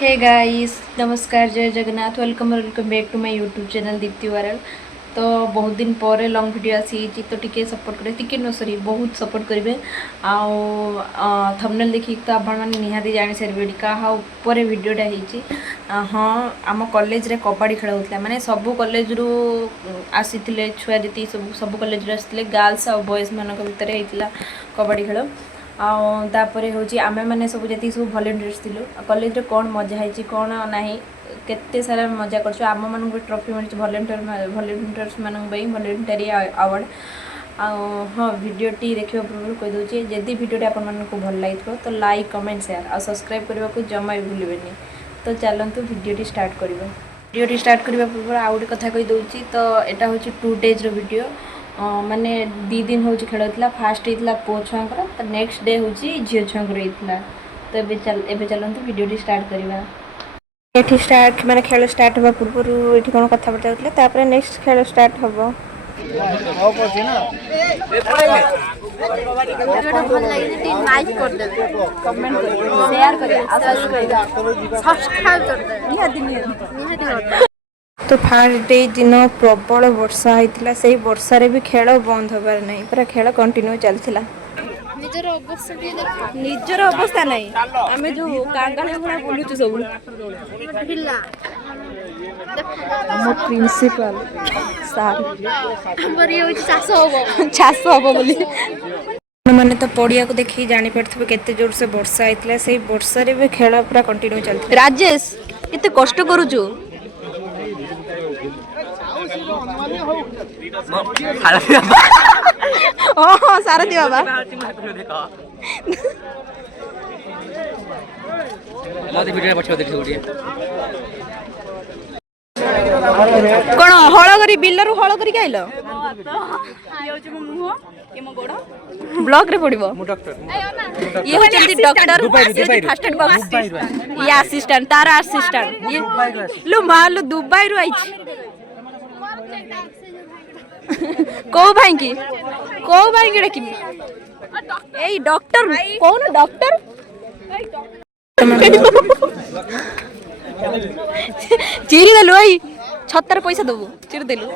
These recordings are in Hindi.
हे गाइस, नमस्कार, जय Jagannath, welcome back to my YouTube channel Deepti viral. तो बहुत दिन पर लॉन्ग वीडियो आसी तो टिके सपोर्ट करे, टिके नो सॉरी बहुत सपोर्ट करेंगे। आउ थंबनेल देखि तो आपण माने निहाती जानि सारे कहा ऊपर वीडियोटा होती। हाँ, आम कॉलेज रे कबड्डी खेल होता माने सब कॉलेज रु आसीथिले छुआ जी सब कॉलेज रे आसीथिले गर्ल्स और बॉयज मानक भितर होता कबड्डी खेल। आपर हूँ आम मैंने सब जी सब भलेंटियर्स थिलु कॉलेज रे कौन मजा है कौन ना केते सारा मजा कर आम मान ट्रॉफी मिली भलेंटियर्स मान भलेंटरी अवार्ड। हाँ, वीडियोटी देखा पूर्व कहीदे जदि वीडियोटी आपको भल लगी तो लाइक कमेंट शेयर और सब्सक्राइब करने को जमा भी भूलें। तो चलतु वीडियोटी स्टार्ट करवा। वीडियोटी स्टार्ट करने पूर्व आउ गोटे कथा कहीदे तो यहाँ हूँ 2 डेज वीडियो माने 2 दिन हूँ खेल होता। फास्ट होता पुओ छुआंकर तो नेक्स्ट डे हूँ झील छुआंकर होता। तो एबे चलते वीडियोटी स्टार्ट करवा। ये स्टार्ट माने खेल स्टार्ट होगा पूर्व ये कौन कथबार्ता होता नेक्स्ट खेल स्टार्ट हम। तो फास्ट डे दिन प्रबल वर्षा होता से वर्षा रे भी खेल बंद होबार नहीं, पूरा खेल कंटिन्यू चलता। निजर अवस्था नहीं आम जो कांगाली भाया बुलूचु सब प्रिंसिपल सार चाष हम बोली मैंने तो पड़िया को देखिए जानी पारे केते जोर से वर्षा होता से वर्षा रे भी खेल पूरा कंटिन्यू चलता। राजेश केते कष्ट करूचु सारथी बाबा कौन हल कर बिलरू हल कर आइल ब्लॉक रे पड़िबो ये होचंती डॉक्टर फर्स्ट एड बॉक्स ये असिस्टेंट तार असिस्टेंट ये लो मालो दुबई रु आइछ को भाई की डाकिबी ए डॉक्टर कौन डॉक्टर चिरी देलु भाई 76 पैसा दबु चिरी देलु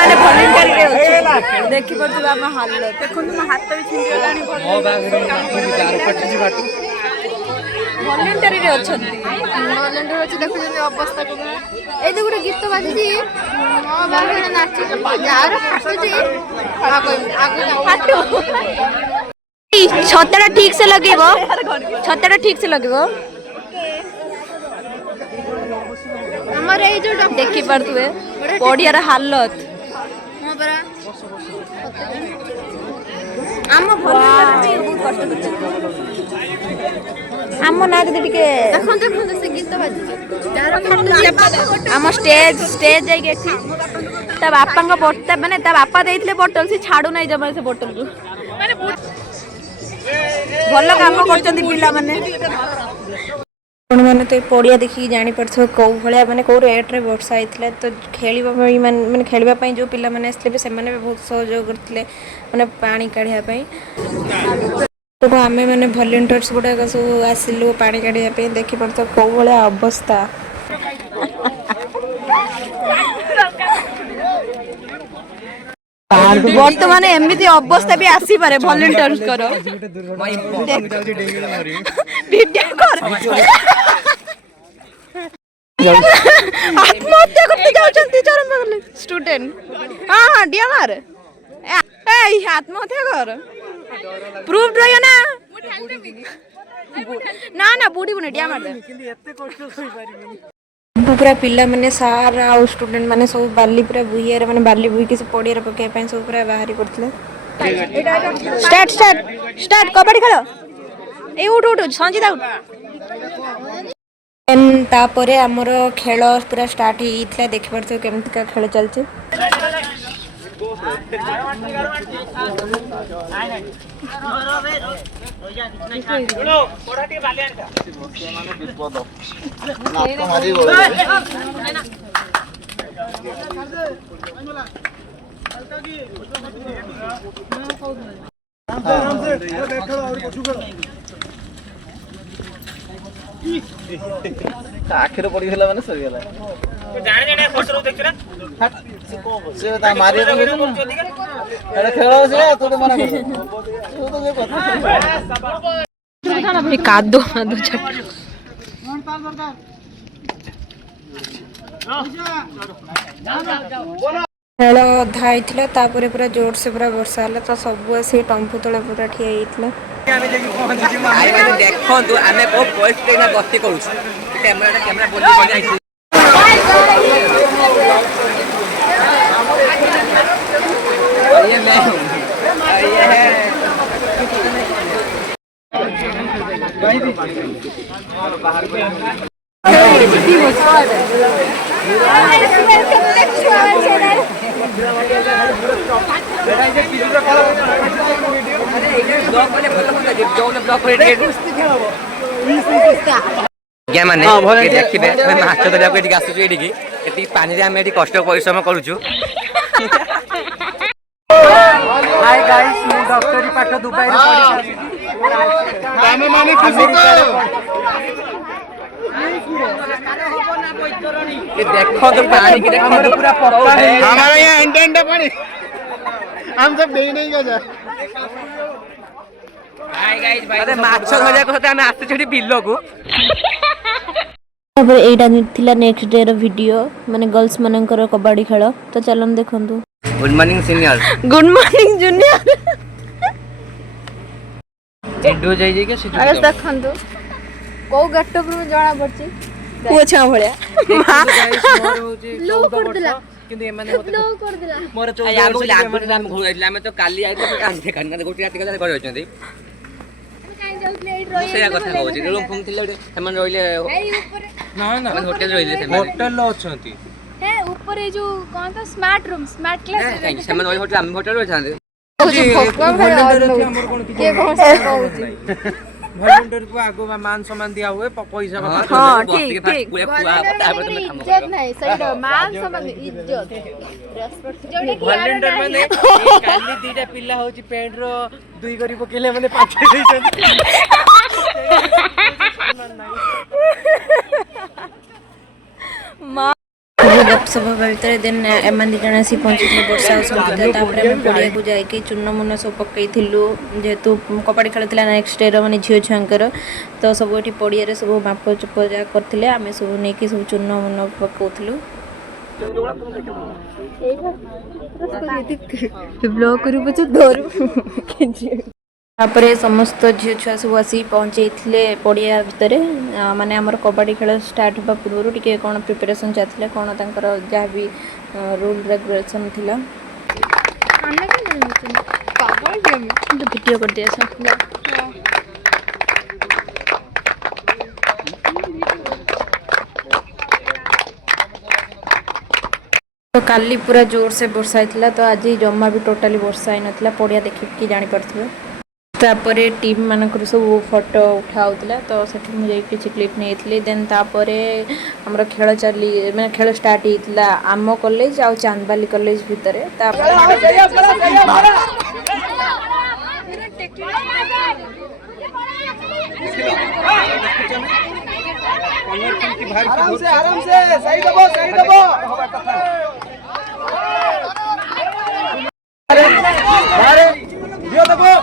माने वॉलंटियर रे अछि देखि परतु हम हालत देखुन म हाथ भी छिंडी गलानी मो बाग रे चार पट्टी जी बाटू वॉलंटियर रे अछंती वॉलंटियर अछि देखु जे अवस्था को ए दे गुटे गीत बाजी जी मो बाग रे नाची यार फाटू जी आगो छतरा ठीक से लगेबो छतरा ठीक से लगेबो हमर ए जो देखि परतुए पडियार हालत हां बरा आम भल बहुत कष्ट करछ आम ना दे टिके देखन से गीत बाजी आम स्टेज जाई के ता बापा का बोतल माने ता बापा देइथिले बोतल से छाडू नै जमा से बोतल को माने भल काम करचंती पिला माने मैंने तो पड़िया देखिए जापर कौ भाया मैंने कौ रेट रे वर्षा होता तो खेल मैंने खेलवाई जो पिला मैंने आसते से बहुत सहयोग करते मैंने पानी काढ़ापी। तो आम मैंने भलेंटियर्स गुड़ाक सब आसिलु पानी काढ़ापी देखिए कौ भाया अवस्था बर्तमान एमती अवस्था भी आसी पारे भलेंटियर्स करो आत्महत्या करते जाउछंती चरम स्टूडेंट हां हां डीएमआर ए आत्महत्या कर प्रूफ रहियो ना ना बूढ़ी बुने डीएमआर दे किंतु एते कष्ट होई पारिबेनी पूरा पिला माने सार आ स्टूडेंट माने सब बाली पूरा बुहिया रे माने बाली बुही के पड़िया पके पई सब पूरा बाहरी करथले। स्टार्ट स्टार्ट स्टार्ट कबड्डी खेलो ए उठ उठ संजीता उठ एन तापरे हमर खेल पूरा स्टार्ट हिथला देखि परथो केमति का खेल चलचे आखिर पड़ी गला माने सरी गला जाने जाने फोटो देख ना से ता मारे एटा खेल से तू तो मना कर तू तो ये कथा ये कादो कादो छट खेल अधा होता तापर पूरा जोर से पूरा वर्षा है तो सब आसी टम्पू तले पूरा ठिया होता देखो आम कौ परिस्थिति गति करूँ कैमेरा कैमेरा बोली ये मैं हूँ ये है ଆଜ୍ଞା ମାନେ ଦେଖିବେ ଆମେ ମାଛ ଧରିବାକୁ ଏଠିକି ଆସୁଛୁ ଏଠିକି ଏତିକି ପାଣିରେ ଆମେ ଏଠି କଷ୍ଟ ପରିଶ୍ରମ କରୁଛୁ ହାଇ ଗାଇସ୍ ମୁଁ ଡକ୍ଟରୀ ପାଠ ଦୁବାଇରେ ପଢିଛି ଆମେ ମାନେ ଖୁସି ତ ये देखो तो पानी की देखो तो पूरा पक्का है हमारा यहाँ अंडा अंडा पानी हम सब नहीं नहीं गया हाय गाइस भाई अरे माछ धरिया को हम आसे छडी बिल्लो को तापर एटा थिला नेक्स्ट डे रो वीडियो माने गर्ल्स मानकर कबड्डी खेल तो चलन देखंतु good morning senior good morning junior एडो जाई जाई के सिटू अरे देखंतु को गट्टो पर जणा पड़ची पुआ छा भलिया लो कर दिला किंतु ए माने लो कर दिला मोर 14 वर्ष के हम घर आइला हम तो काली आइ तो कांधे कांधे गोटी रात के घर होचंदी से कथा कहूची रूम फंग थिले हम रहिले ना ना होटल रहिले होटल लो अछंती है ऊपर ये जो कौन था स्मार्ट रूम स्मार्ट क्लास हम होटल हम होटल रहछंदी के कौन से कहूची वॉलंटियर को आगो मान सम्मान दिया हुए पैसा का हां ठीक ठीक इज्जत नहीं सही मान सम्मान इज्जत रेस्पेक्ट जोड़े की वॉलंटियर माने काली दीटा पिल्ला होची पेंट रो दुई करी पकेले माने पाछ देछन मां सब भीतर दिन एमान दी जणा सी पहुंची वर्षा होता तापर हम पड़िया को जाई के चूर्ण मुन्न सब पकई थिलु जेतु कबड्डी खेलथिला नेक्स्ट डे रो माने झियो छांकर तो सब एठी पड़िया रे सब माप चुप जा करथिले आमे सब नै कि सब चूर्ण मुन्न पकौथिलु ब्लॉग करू बच धरू तापर समस्त झील छुआ सब आसी पहुँचे पड़िया भितर माने आमर कबड्डी खेल स्टार्ट होगा पूर्व टी कौन प्रिपरेशन चलते कौन जहाँ भी रूल रेगुलेशन थिला वीडियो कर दिया तो काली पूरा जोर से वर्षा होता तो आज जमा भी टोटाली वर्षा ही नाला पड़िया देखिए जानी पड़े तापर टीम मानक सब फोटो उठाऊला तो सेठी मुझे किसी क्लिप नहीं थी देन तापर हमर खेल चली मैंने खेल स्टार्ट होता आम कॉलेज आ चांदबाली कॉलेज भितर आराम से सही दबो अरे दियो दबो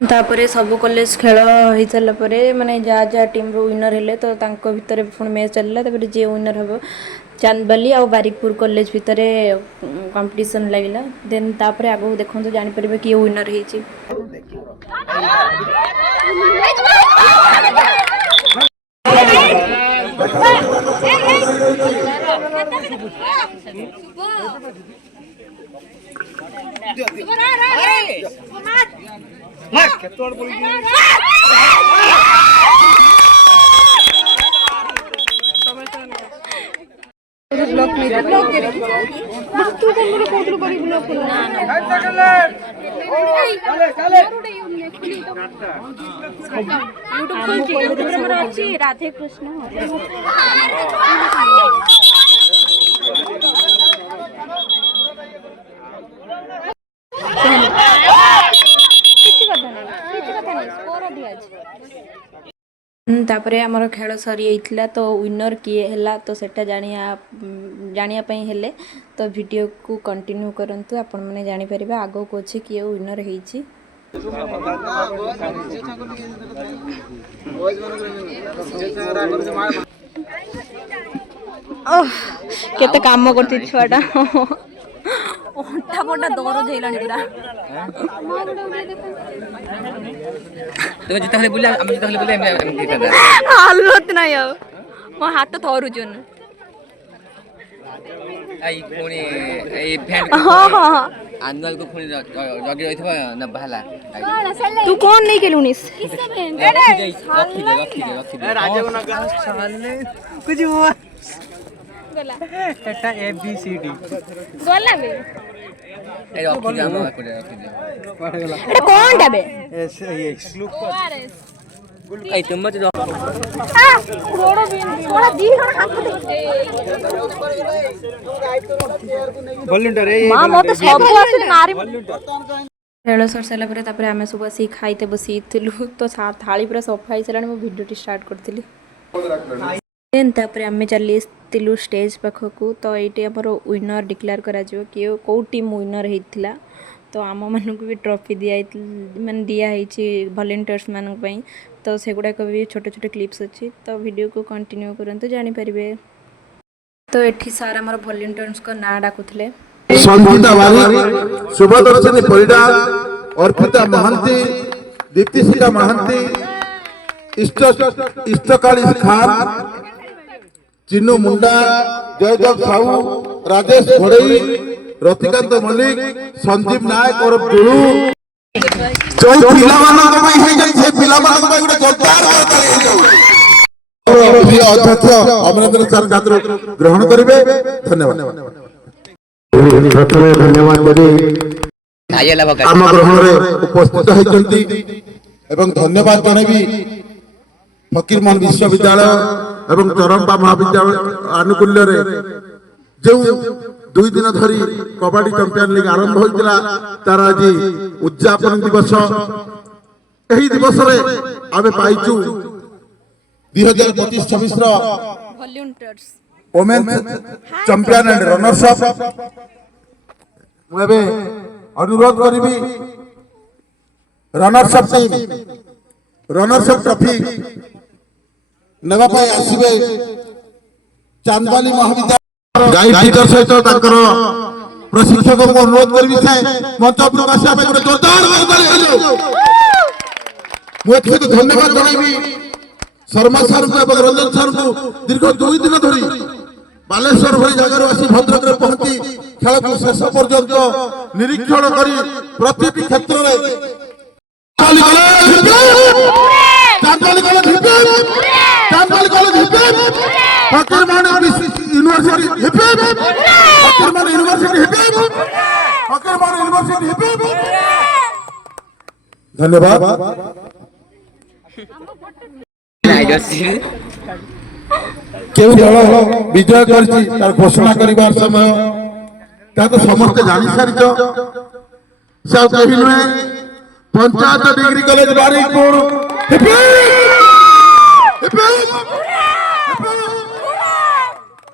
तापर सब कॉलेज खेल हो सारा पर माने जहाँ जहाँ टीम रो विनर हेले तो तांको भितर पुणी मैच चलला तापर जे विनर हम चांदबाली आ बारिकपुर कॉलेज भितर कंपटीशन लगला देन तापर आगो देखो तो जानि परबे कि विनर हेची ब्लॉक नहीं ब्लॉक करे तू कौन कोतरो करी ब्लॉक ना चले यूट्यूब पर अछि राधे कृष्ण तापर आमर खेल सरी जाइथिला तो विनर किए हैला तो सेटा जानिया पई हेले तो वीडियो को कंटिन्यू करंतु आपण माने जानि परिबे आगो को अछि किए विनर हेछि। केते काम करती छुआटा ओंठा मोटा दरज हेलानी पूरा तो जिता खाली बुले हम जिता खाली बुले हम ठीक है हालत नाही अब मो हाथ थरुचन आई कोनी ए फैन हां हां आंदोल को कोनी जगी रहिथबा न बहला तू कौन नहीं केलुनिस रखी दे राजा को ना साले कुछ हुआ गला एटा ए बी सी डी गला बे ए रखी दे हम को रखी दे एटा कौन टाबे एस एक्स ओआरएस आई तुम मत थोड़ा भी थोड़ा दी हाथ वॉलंटियर मां मत सब आसे मारी खेल सर सारा पर तापर आमे सब आसी खाइते बसीथिलु तो थाली पूरा सफा ही सलानी मो वीडियो स्टार्ट करथिली देन तापर आमे चलीथिलु स्टेज पाखकू तो एटी हमर विनर डिक्लेयर करा जो कि को टीम विनर हेतिला तो आम मानक भी ट्रॉफी दिया माने दिया हेछि वॉलंटियर्स मानक पई तो सेगुडा को भी छोटे छोटे क्लिप्स अच्छी तो वीडियो को कंटिन्यू करंतु जानि परिबे। तो एठी सारा हमर वॉलंटियर्स को ना डाकुथले संगीता वाली शुभदर्शनी परिडा अर्पिता महंती दीप्तिशिका महंती इष्टकाली खान चिन्नू मुंडा जयदेव साहू राजेश घोड़ई रतिकांत मल्लिक संजीव नायक और टुलू जो पिला मानक पई हे जाई से पिला मानक पई गुटे जोरदार वार्ता हे जाऊ प्रिय अध्यक्ष अमरेंद्र सर छात्र ग्रहण करिवे धन्यवाद। प्रथमे धन्यवाद देवी आये लाभ कर आम ग्रहण रे उपस्थित होइचंती एवं धन्यवाद जणेबी फकीरमोहन विश्वविद्यालय एवं चरंपा महाविद्यालय आनुकूल्य रे जो 2 दिन धरी कबड्डी चैंपियन लीग आरंभ होइतिला तार आज उद्यापन दिवस एही दिवस रे आमे पाइचु 2025-26 रो volunteers women champion and runners up मुबे अनुरोध करिबी runners up team runners up trophy नेबा पाई आसीबे चांदवाली महाविद्यालय गाइड टीचर सहित ताकर प्रशिक्षक को अनुरोध करबी छै मंच पर आसी पे गोटे जोरदार ताली हेलो मु एथि धन्यवाद जणाइबी शर्मा सर को एवं रंजन सर को दीर्घ 2 दिन धरी बालेश्वर भली जगह आसी भद्रक रे पहुंची खेल को शेष पर्यंत निरीक्षण करी प्रति क्षेत्र रे Chandwali college Fakir Mohan university Fakir Mohan university Fakir Mohan university धन्यवाद। केउ दल विजय करछि तार घोषणा करिवार समय ता तो समस्त जानि सारिछ से केहि नुहे पंचायत डिग्री कॉलेज बारिकपुर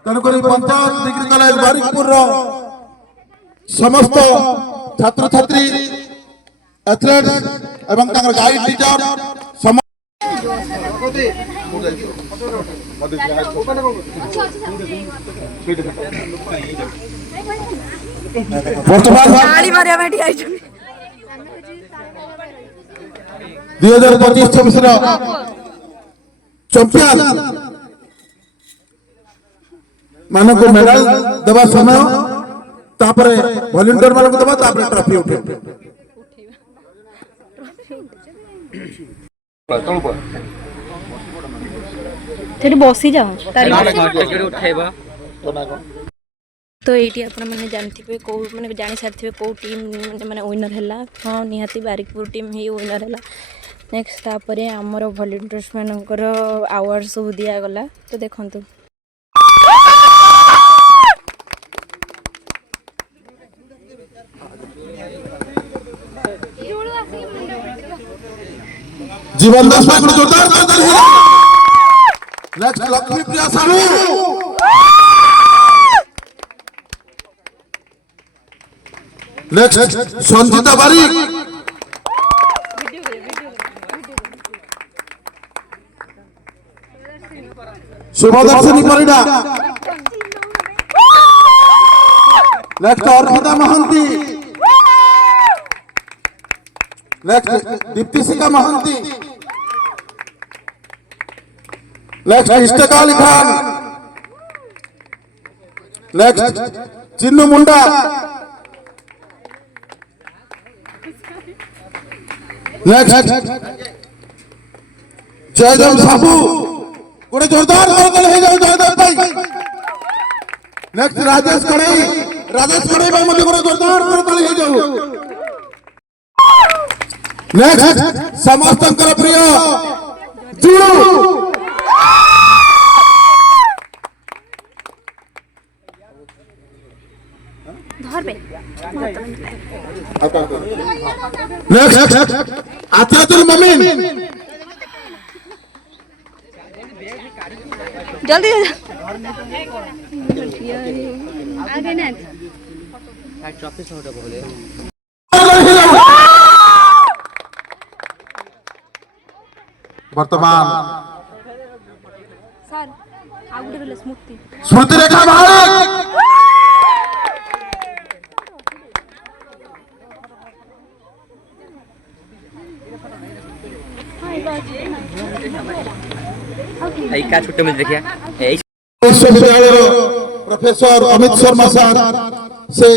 तेणुक पंचायत डिग्री कॉलेज बारिकपुर समस्त छात्र छात्री एथलेट्स एवं गाइड टीचर वर्तमान 2025-26 चैंपियन मानक मेडल देवा समय तापरे वॉलंटियर मानक देवा तापरे ट्रॉफी उठे तेरे बसी जाओ तारी उठेबा तो ये आपण मैंने जानते कौ मैंने जानी सारी कौ टीम मैंने विनर है हाँ निहाती बारिकपुर टीम ही विनर है। नेक्स्ट तापर आमर वॉलंटियर्स मानकर अवार्ड सब दिगला तो देखु जीवन दास जोरदार next Lakshmi Priya Sahu next Sanjita Barik Subhadarshini Parida next Arpita Mohanty next Diptishikha Mohanty next Ishtaka Ali Khan next Chinnu Munda next Jaydev Sabu गोटे जोरदार करतल हे जाऊ जयदेव भाई नेक्स्ट राजेश कड़ई भाई मध्य गोटे जोरदार करतल हे जाऊ नेक्स्ट समस्तंकर प्रिय जुड़ू नेक्स्ट आचार्य ममीन जल्दी आगे ना वर्तमान सर आउट गले स्मृति स्मृति रेखा महाराज का छोटे में देखिए विश्वविद्यालय प्रोफेसर अमित शर्मा सर से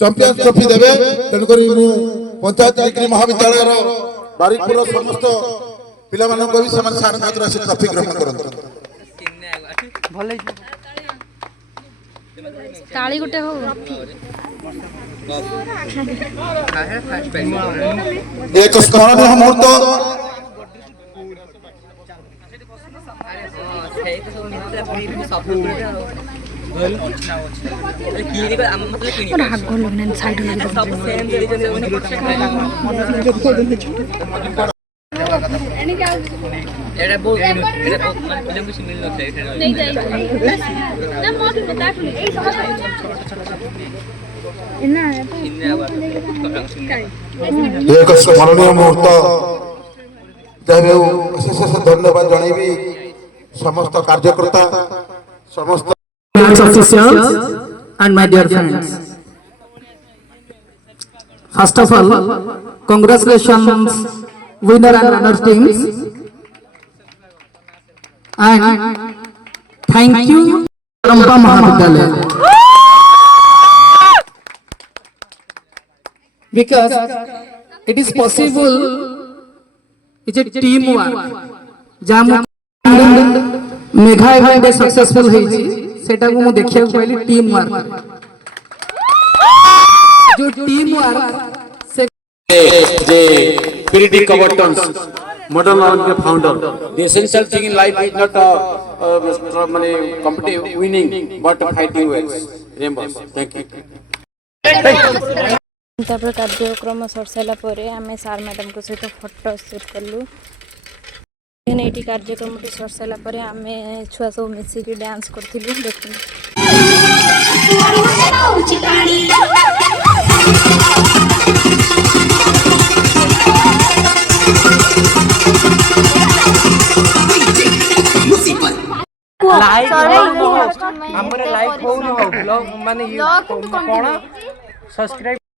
चैंपियन ट्रॉफी देवे तेणुक पंचायत डिग्री महाविद्यालय बारिकपुर समस्त पिला भी सार छात्र से ट्रॉफी ग्रहण करते ताली गुटे हो एक स्मरणीय मुहूर्त एक स्मरणीय मुहूर्त जब अशेष धन्यवाद जनइबी समस्त कार्यकर्ता समस्त officials and my dear friends, first of all, congratulations winner and runners teams, and thank you Rampa Mahavidyalaya, because it is possible, it's a teamwork. Mega event successful होईची सेटा को मु देखिया कहली टीम वर्क जो टीम वर्क से जे पीडीटी कवर्टन्स मॉडर्न आर्ट के founder the essential thing in life is not माने competitive winning but fighting well remember thank you तापर कार्यक्रम सरसाइला परे आमे सार मैडम को सहित फोटो शूट करलु ये कार्यक्रम सर सारापर आम छुआ सब मिसिक डांस करूँ देख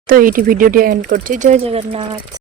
तो ये वीडियो एंड कर जय जगन्नाथ।